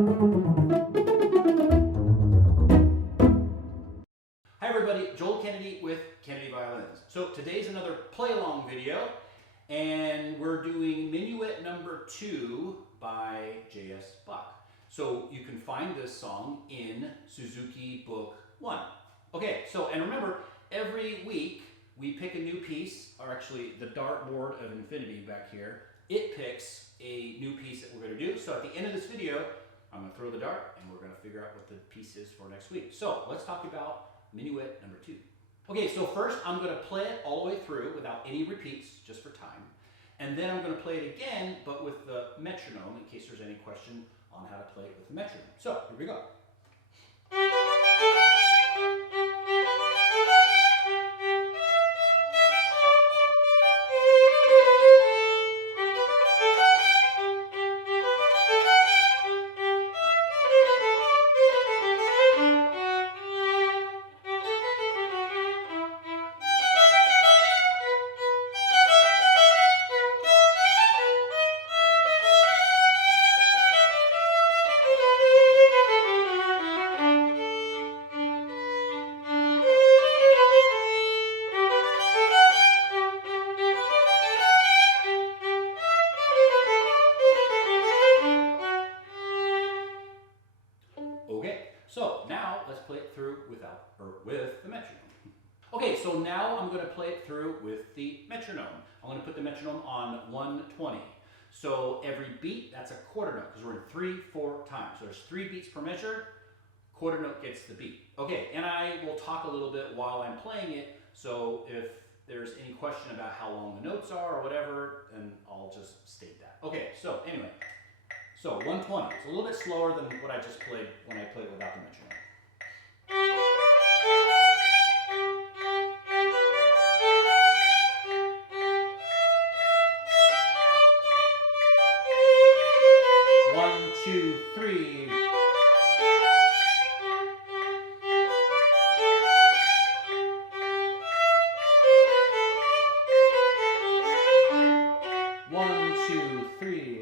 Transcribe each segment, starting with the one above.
Hi everybody, Joel Kennedy with Kennedy Violins. So today's another play-along video, and we're doing Minuet number 2 by J.S. Bach. So you can find this song in Suzuki Book 1. Okay, so, and remember, every week we pick a new piece, or actually the dartboard of infinity back here, it picks a new piece that we're going to do. So at the end of this video, I'm going to throw the dart and we're going to figure out what the piece is for next week. So let's talk about Minuet number 2. Okay, so first I'm going to play it all the way through without any repeats, just for time. And then I'm going to play it again, but with the metronome, in case there's any question on how to play it with the metronome. So here we go. Okay, so now let's play it through with the metronome. Okay, so now I'm going to play it through with the metronome. I'm going to put the metronome on 120. So every beat, that's a quarter note, because we're in 3/4 time. So there's 3 beats per measure, quarter note gets the beat. Okay, and I will talk a little bit while I'm playing it, so if there's any question about how long the notes are or whatever, then I'll just state that. Okay, so anyway. So 120, it's a little bit slower than what I just played when I played without the metronome. One, two, three. One, two, three.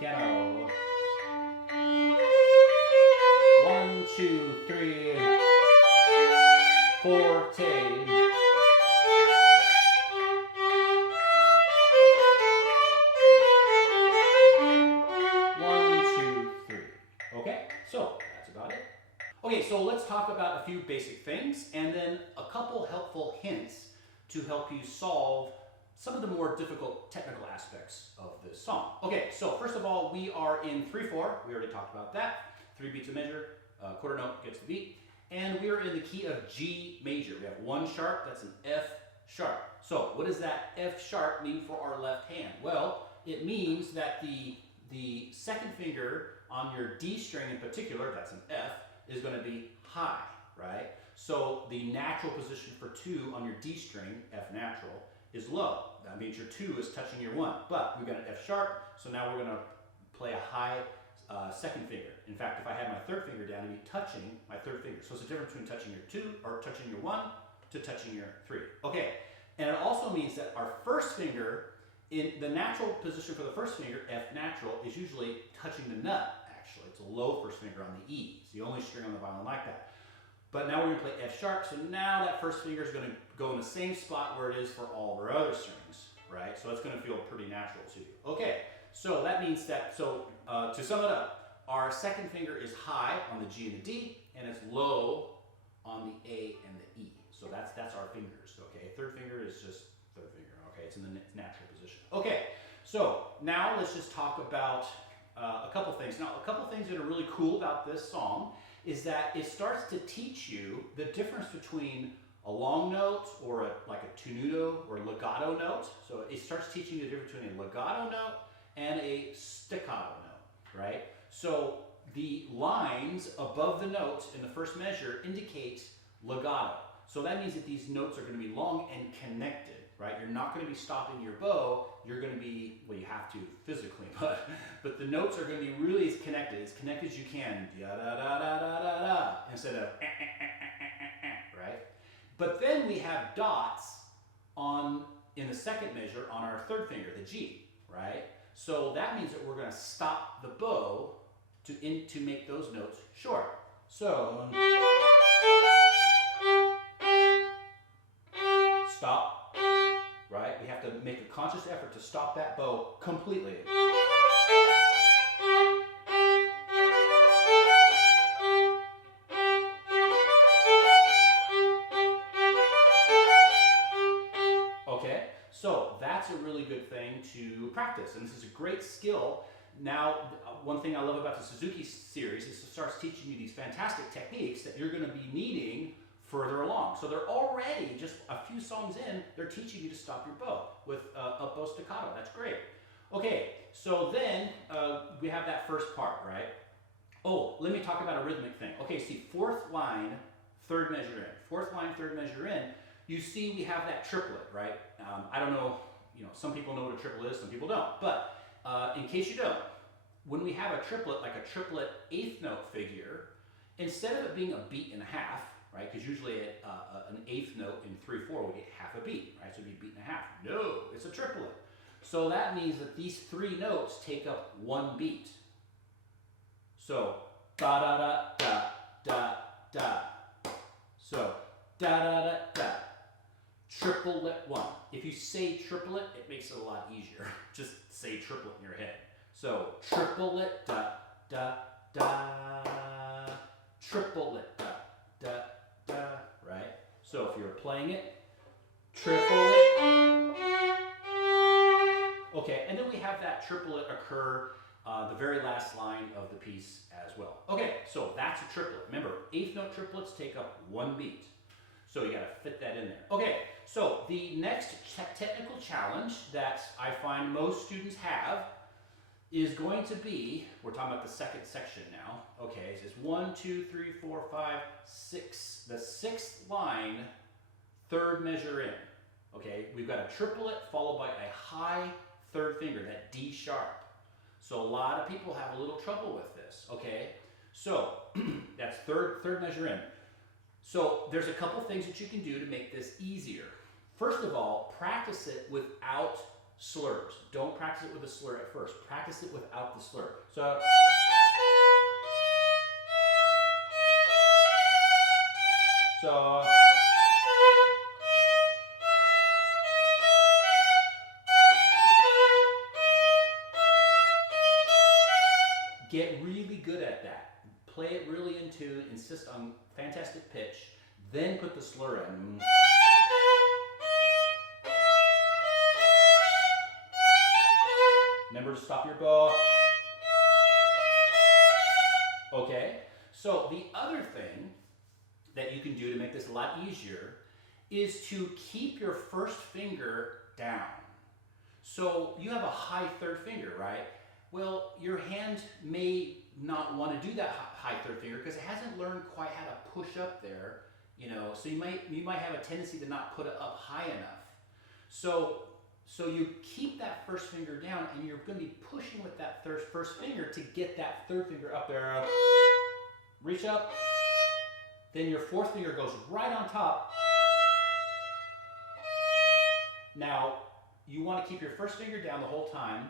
Piano. 1, 2, 3. Forte. 1, 2, 3. Okay, so that's about it. Okay, so let's talk about a few basic things and then a couple helpful hints to help you solve some of the more difficult technical aspects of this song. Okay, so first of all, we are in 3/4. We already talked about that. 3 beats a measure, quarter note gets the beat. And we are in the key of G major. We have 1 sharp, that's an F sharp. So what does that F sharp mean for our left hand? Well, it means that the second finger on your D string in particular, that's an F, is going to be high, right? So the natural position for 2 on your D string, F natural, is low. That means your 2 is touching your 1. But we've got an F sharp, so now we're going to play a high second finger. In fact, if I had my third finger down, it'd be touching my third finger. So it's the difference between touching your 2 or touching your 1 to touching your 3. Okay, and it also means that our first finger, in the natural position for the first finger, F natural, is usually touching the nut, actually. It's a low first finger on the E. It's the only string on the violin like that. But now we're going to play F sharp, so now that first finger is going to go in the same spot where it is for all of our other strings, right? So it's going to feel pretty natural to you. Okay, so that means that, to sum it up, our second finger is high on the G and the D, and it's low on the A and the E. So that's our fingers, okay? Third finger is just third finger, okay? It's in the natural position. Okay, so now let's just talk about a couple things. Now, a couple things that are really cool about this song is that it starts to teach you the difference between a long note or like a tenuto or legato note. So it starts teaching you the difference between a legato note and a staccato note, right? So the lines above the notes in the first measure indicate legato. So that means that these notes are going to be long and connected, right? You're not going to be stopping your bow. You're going to be, well, you have to physically, but the notes are going to be really as connected as you can, da da da da da da da, instead of right? But then we have dots in the second measure on our third finger, the G, right? So that means that we're going to stop the bow to make those notes short. So stop, right? We have to make a conscious effort to stop that bow completely. Okay, so that's a really good thing to practice, and this is a great skill. Now, one thing I love about the Suzuki series is it starts teaching you these fantastic techniques that you're going to be needing further along. So they're already, just a few songs in, they're teaching you to stop your bow with up bow staccato. That's great. Okay, so then we have that first part, right? Oh, let me talk about a rhythmic thing. Okay, see, fourth line, third measure in. Fourth line, third measure in. You see we have that triplet, right? I don't know, some people know what a triplet is, some people don't. But in case you don't, when we have a triplet, like a triplet eighth note figure, instead of it being a beat and a half, right? Because usually an eighth note in 3/4 would get half a beat, right? So it'd be beat and a half. No, it's a triplet. So that means that these three notes take up one beat. So da da da da da da. So da da da da. Triplet one. If you say triplet, it makes it a lot easier. Just say triplet in your head. So triplet da da da. Triplet da da da. Right? So if you're playing it, triplet. Okay, and then we have that triplet occur the very last line of the piece as well. Okay, so that's a triplet. Remember, eighth note triplets take up one beat. So you got to fit that in there. Okay, so the next technical challenge that I find most students have is going to be, we're talking about the second section now. Okay, so it's 1, 2, 3, 4, 5, 6. The sixth line, third measure in. Okay, we've got a triplet followed by a high third finger, that D sharp. So a lot of people have a little trouble with this. Okay, so that's third measure in. So there's a couple things that you can do to make this easier. First of all, practice it without slurs. Don't practice it with a slur at first. Practice it without the slur. So get really good at that. Play it really in tune, insist on fantastic pitch, then put the slur in. Remember to stop your bow. Okay, so the other thing that you can do to make this a lot easier is to keep your first finger down. So you have a high third finger, right? Well, your hand may not want to do that high third finger because it hasn't learned quite how to push up there, so you might have a tendency to not put it up high enough. So you keep that first finger down, and you're going to be pushing with that first finger to get that third finger up there. Reach up. Then your fourth finger goes right on top. Now, you want to keep your first finger down the whole time,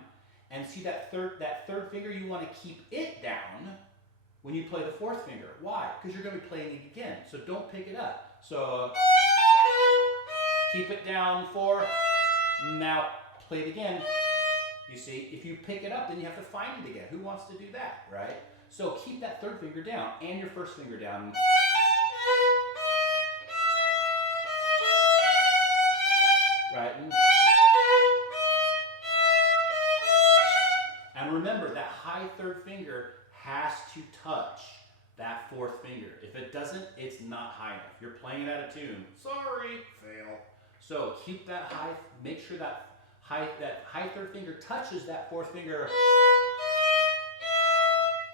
and see that third finger, you want to keep it down when you play the fourth finger. Why? Because you're going to be playing it again, so don't pick it up. So keep it down, 4. Now play it again. You see, if you pick it up, then you have to find it again. Who wants to do that, right? So keep that third finger down and your first finger down. Right? And remember, that high third finger has to touch that fourth finger. If it doesn't, it's not high enough. You're playing it out of tune. Sorry, fail. So keep that high, make sure that high third finger touches that fourth finger.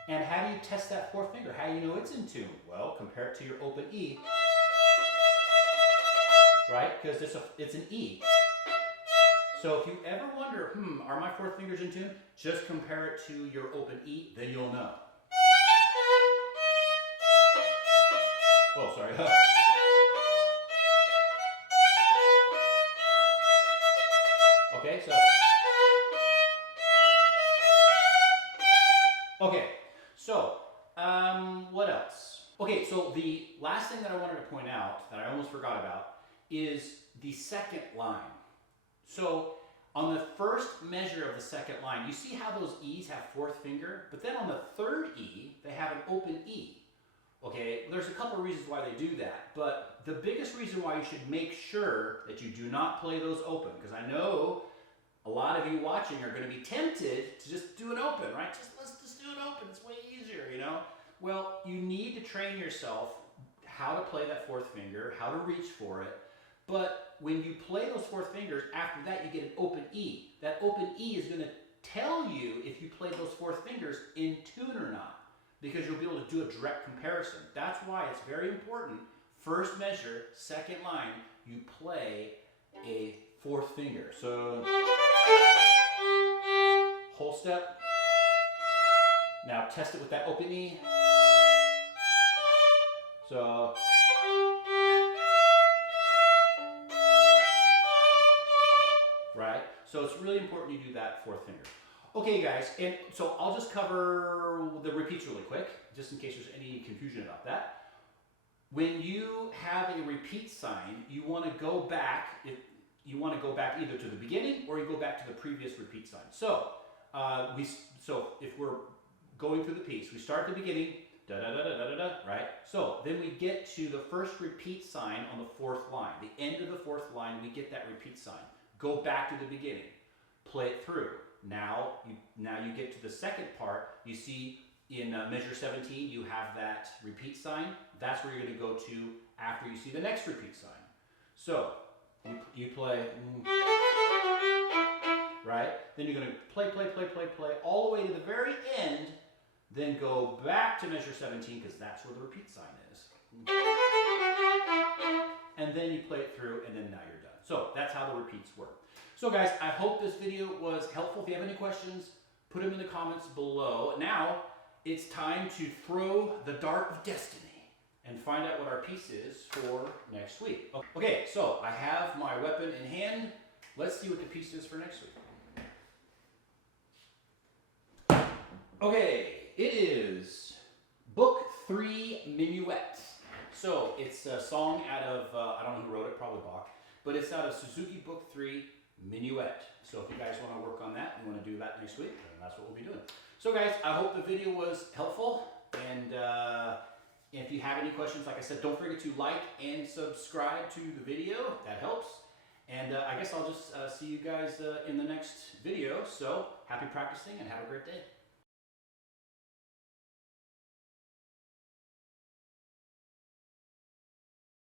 And how do you test that fourth finger? How do you know it's in tune? Well, compare it to your open E. Right? Because it's an E. So if you ever wonder, are my fourth fingers in tune? Just compare it to your open E, then you'll know. Oh, sorry. Okay, so. Okay, so what else? Okay, so the last thing that I wanted to point out that I almost forgot about is the second line. So on the first measure of the second line, you see how those E's have fourth finger, but then on the third E, they have an open E. Okay, there's a couple of reasons why they do that, but the biggest reason why you should make sure that you do not play those open, because I know a lot of you watching are going to be tempted to just do an open, right? Let's just do an open. It's way easier, you know? Well, you need to train yourself how to play that fourth finger, how to reach for it. But when you play those fourth fingers, after that you get an open E. That open E is going to tell you if you play those fourth fingers in tune or not, because you'll be able to do a direct comparison. That's why it's very important. First measure, second line, you play a fourth finger. So whole step. Now test it with that open E. So right? So it's really important you do that fourth finger. Okay guys, and so I'll just cover the repeats really quick, just in case there's any confusion about that. When you have a repeat sign, you want to go back, either to the beginning or you go back to the previous repeat sign. So if we're going through the piece, we start at the beginning, da da da da da da da, right? So then we get to the first repeat sign on the fourth line. The end of the fourth line, we get that repeat sign. Go back to the beginning, play it through. Now you get to the second part. You see in measure 17, you have that repeat sign. That's where you're going to go to after you see the next repeat sign. So you play, right? Then you're going to play all the way to the very end. Then go back to measure 17 because that's where the repeat sign is. And then you play it through, and then now you're done. So that's how the repeats work. So guys, I hope this video was helpful. If you have any questions, put them in the comments below. Now it's time to throw the dart of destiny and find out what our piece is for next week. Okay, so I have my weapon in hand. Let's see what the piece is for next week. Okay, it is Book 3 Minuet. So it's a song out of, I don't know who wrote it, probably Bach, but it's out of Suzuki Book 3 Minuet. So if you guys want to work on that, you want to do that next week, then that's what we'll be doing. So guys, I hope the video was helpful, and if you have any questions, like I said, don't forget to like and subscribe to the video. That helps. And I guess I'll just see you guys in the next video. So happy practicing and have a great day.